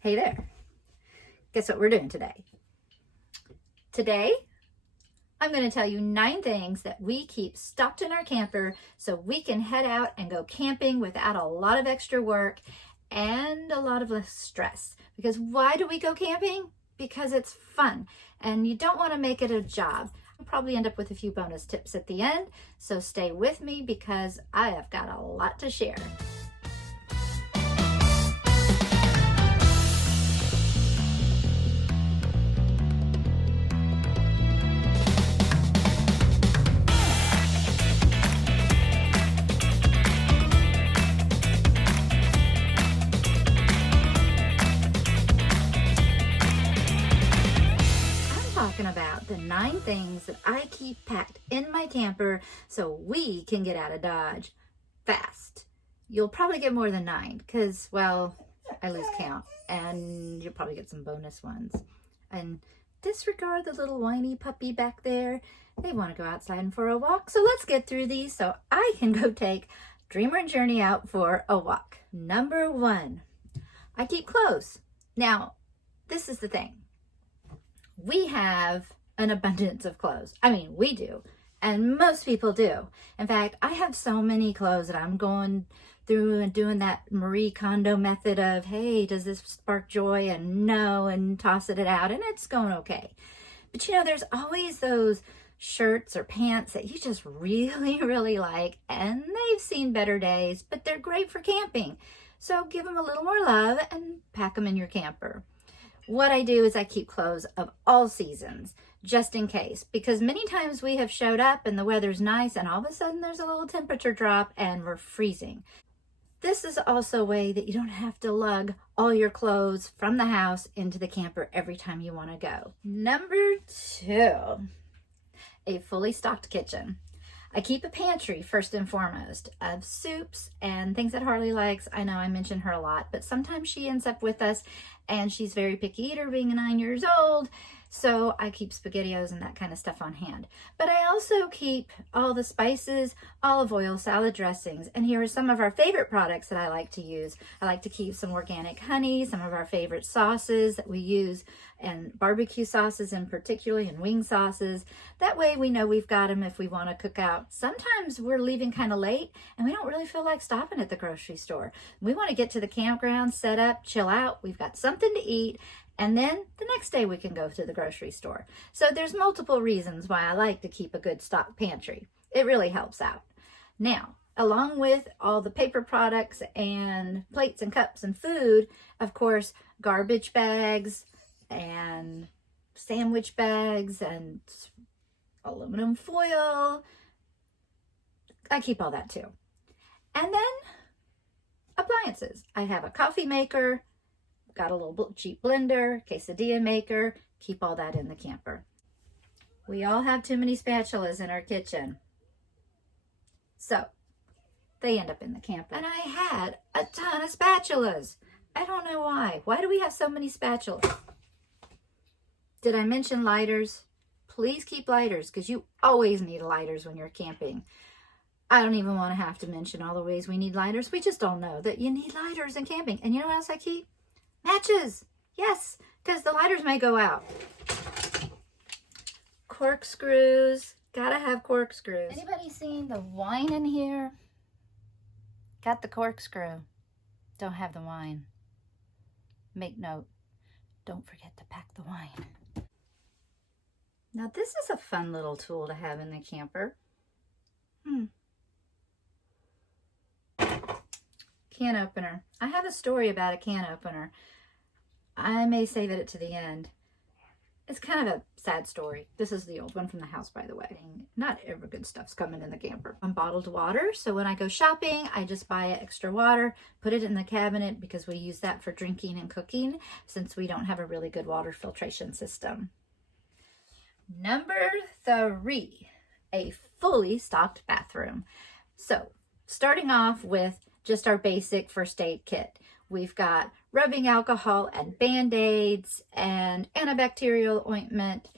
Hey there. Guess what we're doing today? Today, I'm going to tell you 9 things that we keep stocked in our camper so we can head out and go camping without a lot of extra work and a lot of less stress. Because why do we go camping? Because it's fun and you don't want to make it a job. I'll probably end up with a few bonus tips at the end, so stay with me because I have got a lot to share. Talking about the 9 things that I keep packed in my camper so we can get out of Dodge fast. You'll probably get more than 9 because, well, I lose count, and you'll probably get some bonus ones. And disregard the little whiny puppy back there. They want to go outside for a walk, so let's get through these so I can go take Dreamer and Journey out for a walk. Number 1, I keep clothes. Now, this is the thing. We have an abundance of clothes. I mean, we do. And most people do. In fact, I have so many clothes that I'm going through and doing that Marie Kondo method of, hey, does this spark joy? And no, and tossing it out. And it's going okay. But you know, there's always those shirts or pants that you just really, really like. And they've seen better days, but they're great for camping. So give them a little more love and pack them in your camper. What I do is I keep clothes of all seasons, just in case, because many times we have showed up and the weather's nice and all of a sudden there's a little temperature drop and we're freezing. This is also a way that you don't have to lug all your clothes from the house into the camper every time you want to go. Number 2, a fully stocked kitchen. I keep a pantry first and foremost of soups and things that Harley likes. I know I mention her a lot, but sometimes she ends up with us and she's very picky eater being 9 years old. So I keep SpaghettiOs and that kind of stuff on hand. But I also keep all the spices, olive oil, salad dressings. And here are some of our favorite products that I like to use. I like to keep some organic honey, some of our favorite sauces that we use, and barbecue sauces in particular, and wing sauces. That way we know we've got them if we want to cook out. Sometimes we're leaving kind of late and we don't really feel like stopping at the grocery store. We want to get to the campground, set up, chill out. We've got something to eat. And then the next day we can go to the grocery store. So there's multiple reasons why I like to keep a good stock pantry. It really helps out. Now, along with all the paper products and plates and cups and food, of course, garbage bags and sandwich bags and aluminum foil. I keep all that too. And then appliances. I have a coffee maker, got a little cheap blender, quesadilla maker, keep all that in the camper. We all have too many spatulas in our kitchen. So they end up in the camper. And I had a ton of spatulas. I don't know why. Why do we have so many spatulas? Did I mention lighters? Please keep lighters because you always need lighters when you're camping. I don't even want to have to mention all the ways we need lighters. We just all know that you need lighters in camping. And you know what else I keep? Matches. Yes, because the lighters may go out. Corkscrews. Gotta have corkscrews. Anybody seen the wine in here? Got the corkscrew. Don't have the wine. Make note. Don't forget to pack the wine. Now this is a fun little tool to have in the camper. Can opener. I have a story about a can opener. I may save it to the end. It's kind of a sad story. This is the old one from the house, by the way. Not every good stuff's coming in the camper. Bottled water, so when I go shopping, I just buy extra water, put it in the cabinet because we use that for drinking and cooking since we don't have a really good water filtration system. Number 3, a fully stocked bathroom. So starting off with just our basic first aid kit. We've got rubbing alcohol and Band-Aids and antibacterial ointment,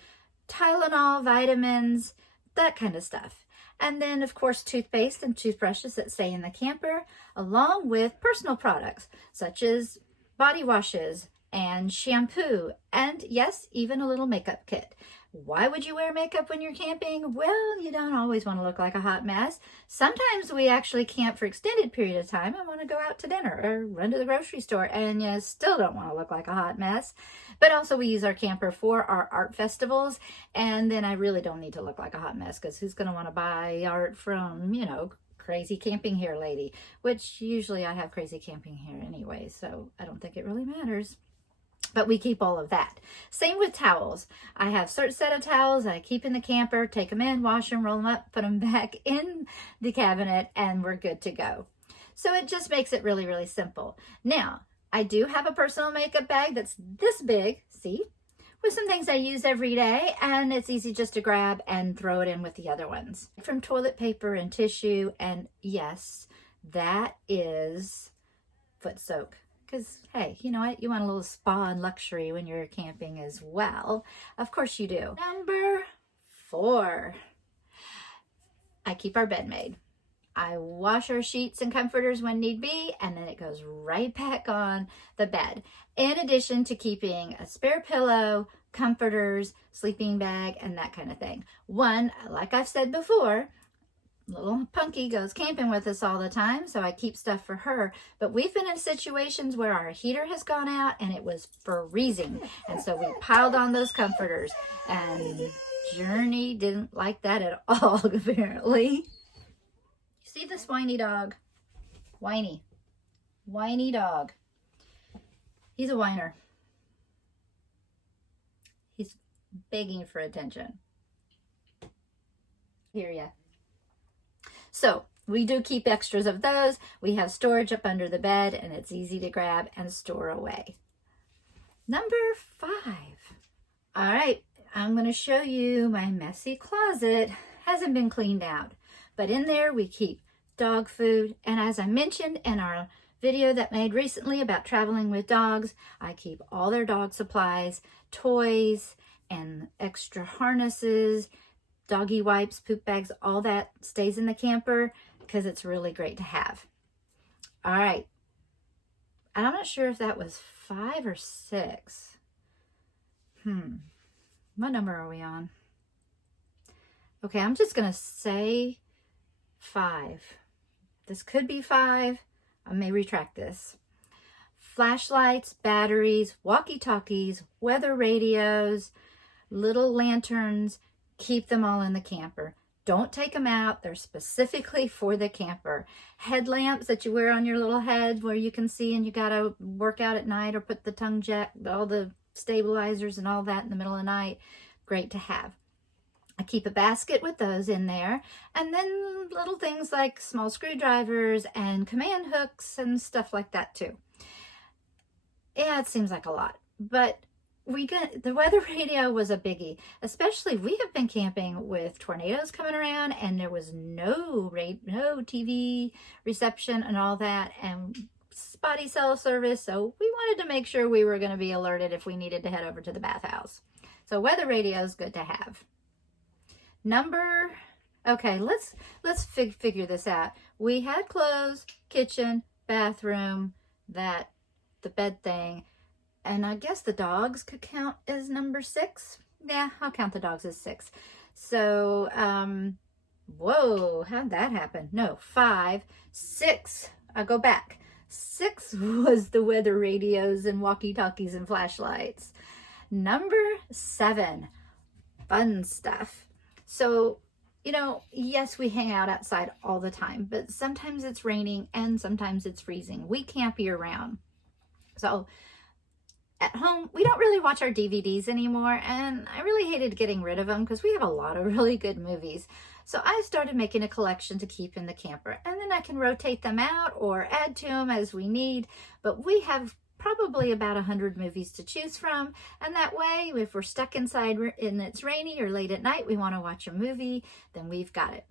Tylenol, vitamins, that kind of stuff. And then, of course, toothpaste and toothbrushes that stay in the camper, along with personal products such as body washes and shampoo, and yes, even a little makeup kit. Why would you wear makeup when you're camping? Well, you don't always want to look like a hot mess. Sometimes we actually camp for extended period of time and want to go out to dinner or run to the grocery store, and you still don't want to look like a hot mess. But also we use our camper for our art festivals, and then I really don't need to look like a hot mess, because who's going to want to buy art from, you know, crazy camping hair lady, which usually I have crazy camping hair anyway, so I don't think it really matters. But we keep all of that. Same with towels. I have a certain set of towels that I keep in the camper, take them in, wash them, roll them up, put them back in the cabinet, and we're good to go. So it just makes it really, really simple. Now, I do have a personal makeup bag that's this big, see, with some things I use every day, and it's easy just to grab and throw it in with the other ones. From toilet paper and tissue, and yes, that is foot soak. Because, hey, you know what? You want a little spa and luxury when you're camping as well. Of course you do. Number 4, I keep our bed made. I wash our sheets and comforters when need be, and then it goes right back on the bed. In addition to keeping a spare pillow, comforters, sleeping bag, and that kind of thing. One, like I've said before, little Punky goes camping with us all the time, so I keep stuff for her. But we've been in situations where our heater has gone out and it was freezing, and so we piled on those comforters, and Journey didn't like that at all, apparently. You see this whiny dog? Whiny dog. He's a whiner. He's begging for attention. Hear ya. So we do keep extras of those. We have storage up under the bed, and it's easy to grab and store away. Number 5. All right, I'm going to show you my messy closet. Hasn't been cleaned out, but in there we keep dog food. And as I mentioned in our video that made recently about traveling with dogs, I keep all their dog supplies, toys, and extra harnesses, doggy wipes, poop bags, all that stays in the camper because it's really great to have. All right. I'm not sure if that was 5 or 6. What number are we on? Okay, I'm just going to say 5. This could be 5. I may retract this. Flashlights, batteries, walkie-talkies, weather radios, little lanterns. Keep them all in the camper. Don't take them out. They're specifically for the camper. Headlamps that you wear on your little head where you can see and you got to work out at night, or put the tongue jack, all the stabilizers and all that in the middle of the night. Great to have. I keep a basket with those in there, and then little things like small screwdrivers and command hooks and stuff like that too. Yeah, it seems like a lot, but the weather radio was a biggie. Especially, we have been camping with tornadoes coming around, and there was no TV reception and all that, and spotty cell service. So we wanted to make sure we were going to be alerted if we needed to head over to the bathhouse. So weather radio is good to have. Okay, let's figure this out. We had clothes, kitchen, bathroom, the bed thing. And I guess the dogs could count as number 6. Yeah, I'll count the dogs as 6. So, whoa, how'd that happen? No, 5, 6. I'll go back. 6 was the weather radios and walkie-talkies and flashlights. Number 7, fun stuff. So, you know, yes, we hang out outside all the time, but sometimes it's raining and sometimes it's freezing. We camp year round. So, at home, we don't really watch our DVDs anymore, and I really hated getting rid of them because we have a lot of really good movies. So I started making a collection to keep in the camper, and then I can rotate them out or add to them as we need. But we have probably about 100 movies to choose from, and that way, if we're stuck inside and it's rainy or late at night, we want to watch a movie, then we've got it.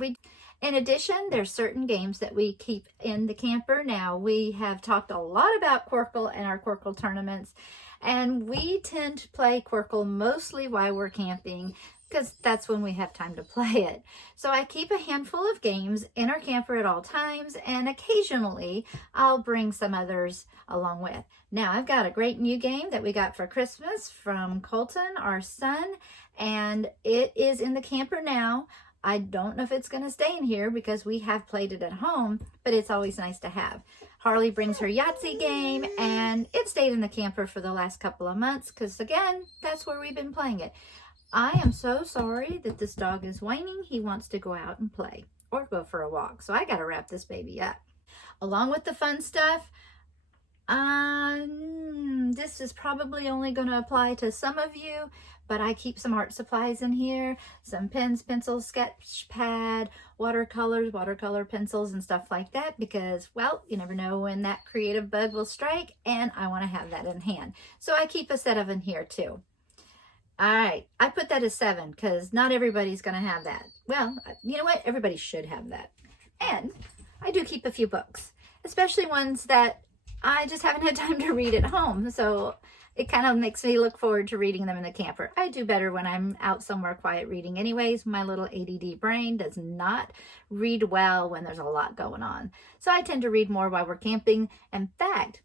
In addition, there's certain games that we keep in the camper. Now, we have talked a lot about Quirkle and our Quirkle tournaments, and we tend to play Quirkle mostly while we're camping. because that's when we have time to play it. So I keep a handful of games in our camper at all times, and occasionally I'll bring some others along with. Now I've got a great new game that we got for Christmas from Colton, our son, and it is in the camper now. I don't know if it's going to stay in here because we have played it at home, but it's always nice to have. Harley brings her Yahtzee game, and it stayed in the camper for the last couple of months because, again, that's where we've been playing it. I am so sorry that this dog is whining. He wants to go out and play or go for a walk, so I got to wrap this baby up. Along with the fun stuff, this is probably only going to apply to some of you, but I keep some art supplies in here, some pens, pencils, sketch pad, watercolors, watercolor pencils, and stuff like that because, well, you never know when that creative bug will strike, and I want to have that in hand. So I keep a set of in here too. All right, I put that as 7 because not everybody's going to have that. Well, you know what? Everybody should have that. And I do keep a few books, especially ones that I just haven't had time to read at home. So it kind of makes me look forward to reading them in the camper. I do better when I'm out somewhere quiet reading anyways. My little ADD brain does not read well when there's a lot going on. So I tend to read more while we're camping. In fact,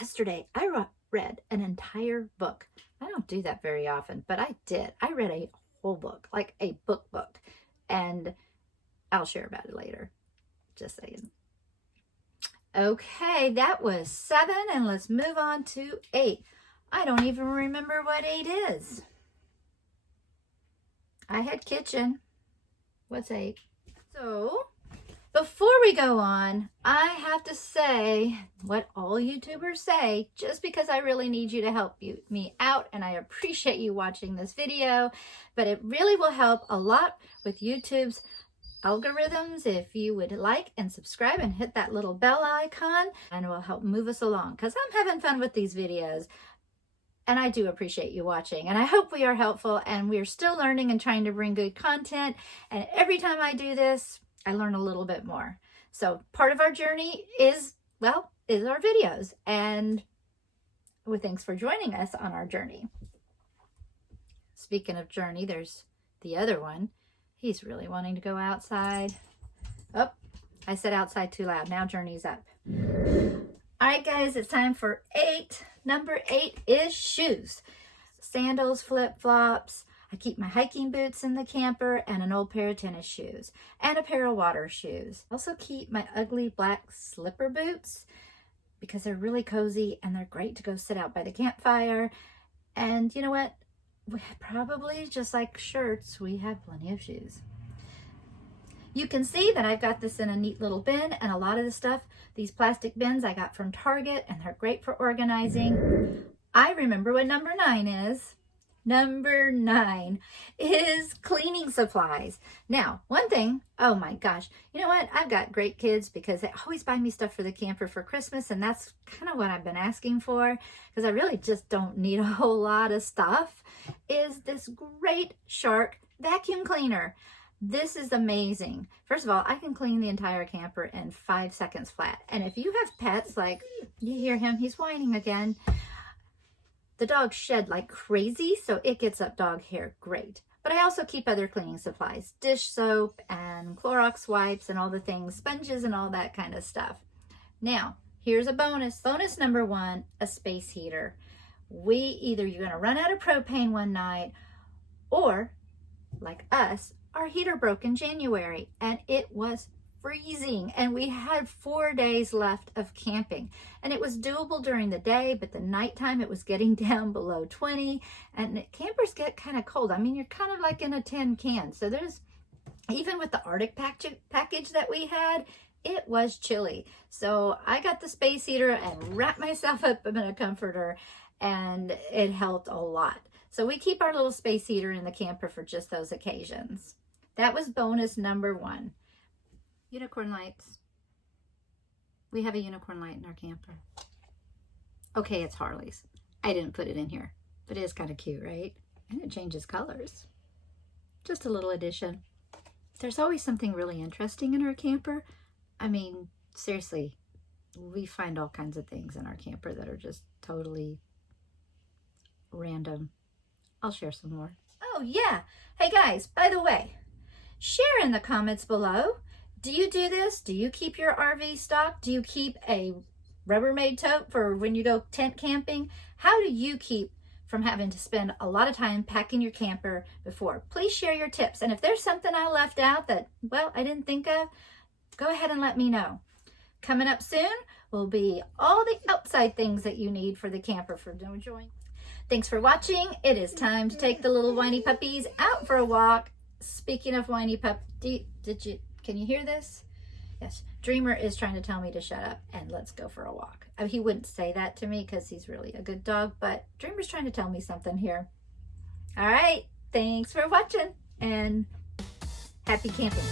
yesterday I read an entire book. I don't do that very often, but I did. I read a whole book, like a book, and I'll share about it later. Just saying. Okay, that was 7, and let's move on to 8. I don't even remember what 8 is. I had kitchen. What's 8? So, before we go on, I have to say what all YouTubers say, just because I really need you to help me out, and I appreciate you watching this video, but it really will help a lot with YouTube's algorithms if you would like and subscribe and hit that little bell icon, and it will help move us along because I'm having fun with these videos. And I do appreciate you watching, and I hope we are helpful, and we are still learning and trying to bring good content. And every time I do this, I learn a little bit more. So part of our journey is our videos. And well, thanks for joining us on our journey. Speaking of journey, there's the other one. He's really wanting to go outside. Oh, I said outside too loud. Now Journey's up. All right, guys, it's time for 8. Number 8 is shoes. Sandals, flip-flops. I keep my hiking boots in the camper and an old pair of tennis shoes and a pair of water shoes. I also keep my ugly black slipper boots because they're really cozy and they're great to go sit out by the campfire. And you know what? Probably just like shirts, we have plenty of shoes. You can see that I've got this in a neat little bin, and a lot of the stuff, these plastic bins I got from Target, and they're great for organizing. I remember what number 9 is. Number 9 is cleaning supplies. Now, one thing, oh my gosh, you know what? I've got great kids because they always buy me stuff for the camper for Christmas, and that's kind of what I've been asking for because I really just don't need a whole lot of stuff, is this great Shark vacuum cleaner. This is amazing. First of all, I can clean the entire camper in 5 seconds flat. And if you have pets, like you hear him, he's whining again. The dogs shed like crazy, so it gets up dog hair great. But I also keep other cleaning supplies, dish soap and Clorox wipes and all the things, sponges and all that kind of stuff. Now, here's a bonus. Bonus number 1, a space heater. You're going to run out of propane one night, or like us, our heater broke in January and it was freezing, and we had 4 days left of camping, and it was doable during the day, but the nighttime it was getting down below 20, and campers get kind of cold. I mean, you're kind of like in a tin can. So there's, even with the Arctic package that we had, it was chilly. So I got the space heater and wrapped myself up in a comforter, and it helped a lot. So we keep our little space heater in the camper for just those occasions. That was bonus number 1. Unicorn lights. We have a unicorn light in our camper. Okay, it's Harley's. I didn't put it in here, but it is kind of cute, right? And it changes colors. Just a little addition. There's always something really interesting in our camper. I mean, seriously, we find all kinds of things in our camper that are just totally random. I'll share some more. Oh yeah. Hey guys, by the way, share in the comments below. Do you do this? Do you keep your RV stocked? Do you keep a Rubbermaid tote for when you go tent camping? How do you keep from having to spend a lot of time packing your camper before? Please share your tips. And if there's something I left out that, well, I didn't think of, go ahead and let me know. Coming up soon will be all the outside things that you need for the camper for enjoying. Thanks for watching. It is time to take the little whiny puppies out for a walk. Speaking of whiny pup, can you hear this? Yes, Dreamer is trying to tell me to shut up and let's go for a walk. I mean, he wouldn't say that to me because he's really a good dog, but Dreamer's trying to tell me something here. All right, thanks for watching and happy camping.